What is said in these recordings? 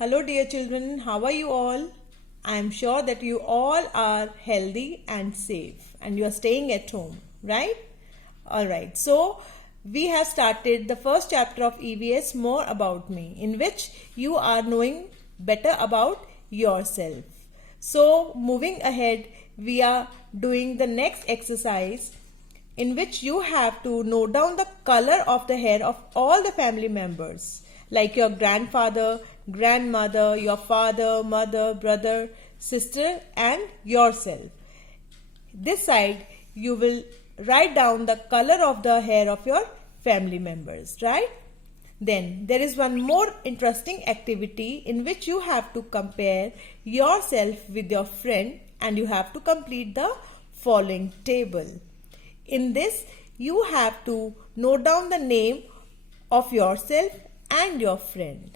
Hello dear children, how are you all? I am sure that you all are healthy and safe and you are staying at home, right? Alright, so we have started the first chapter of EVS More About Me, in which you are knowing better about yourself. So moving ahead, we are doing the next exercise in which you have to note down the color of the hair of all the family members, like your grandfather, grandmother, your father, mother, brother, sister, and yourself. This side, you will write down the color of the hair of your family members, right? Then there is one more interesting activity in which you have to compare yourself with your friend and you have to complete the following table. In this, you have to note down the name of yourself and your friend.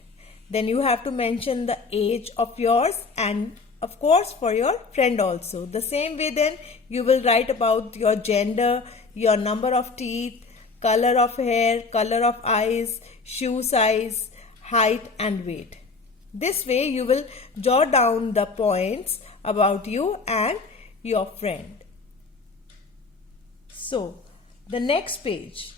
Then you have to mention the age of yours and of course for your friend also. The same way then you will write about your gender, your number of teeth, color of hair, color of eyes, shoe size, height and weight. This way you will jot down the points about you and your friend. So, the next page.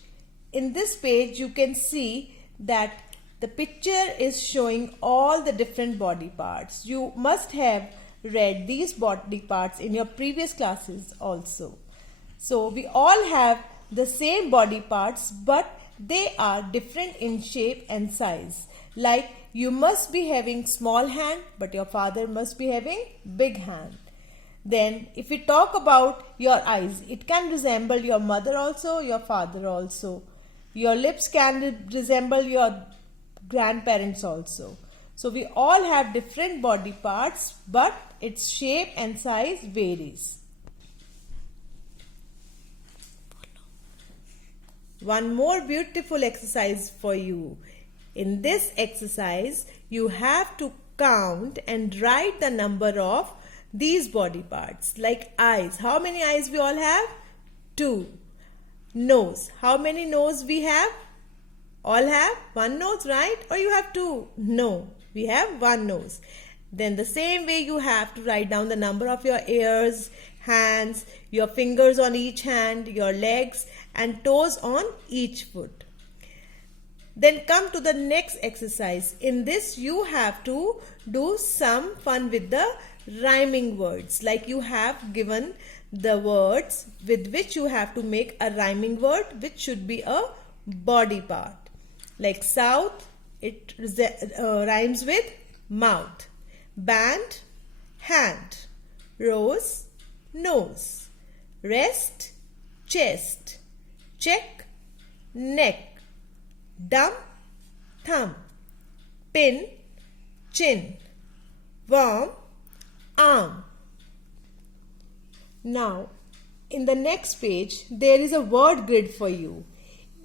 In this page, you can see that the picture is showing all the different body parts. You must have read these body parts in your previous classes also. So, we all have the same body parts, but they are different in shape and size. Like, you must be having small hand, but your father must be having big hand. Then if we talk about your eyes, it can resemble your mother also, your father also. Your lips can resemble your grandparents also. So we all have different body parts, but its shape and size varies. One more beautiful exercise for you. In this exercise, you have to count and write the number of these body parts, like eyes. How many eyes we all have? 2. Nose. How many nose we have? All have one nose, right? Or you have 2? No, we have one nose. Then the same way you have to write down the number of your ears, hands, your fingers on each hand, your legs and toes on each foot. Then come to the next exercise. In this you have to do some fun with the rhyming words. Like you have given the words with which you have to make a rhyming word which should be a body part. Like south, it rhymes with mouth. Band, hand. Rose, nose. Rest, chest. Check, neck. Dumb, thumb. Pin, chin. Worm, arm. Now, in the next page, there is a word grid for you.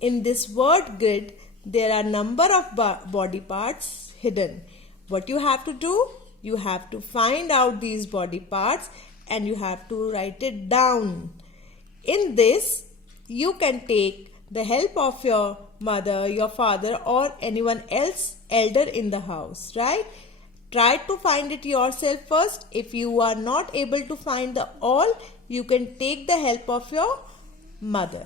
In this word grid, there are number of body parts hidden. What you have to do? You have to find out these body parts and you have to write it down. In this, you can take the help of your mother, your father or anyone else elder in the house, right? Try to find it yourself first. If you are not able to find the all, you can take the help of your mother.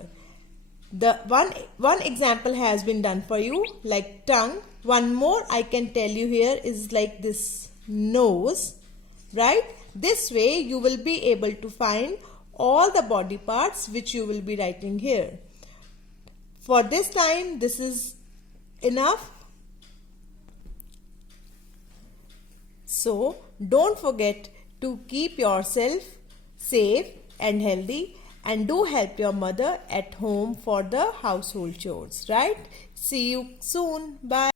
The one example has been done for you, like tongue. One more I can tell you here is like this nose, right? This way you will be able to find all the body parts which you will be writing here. For this time, this is enough. So, don't forget to keep yourself safe and healthy and do help your mother at home for the household chores, right? See you soon. Bye.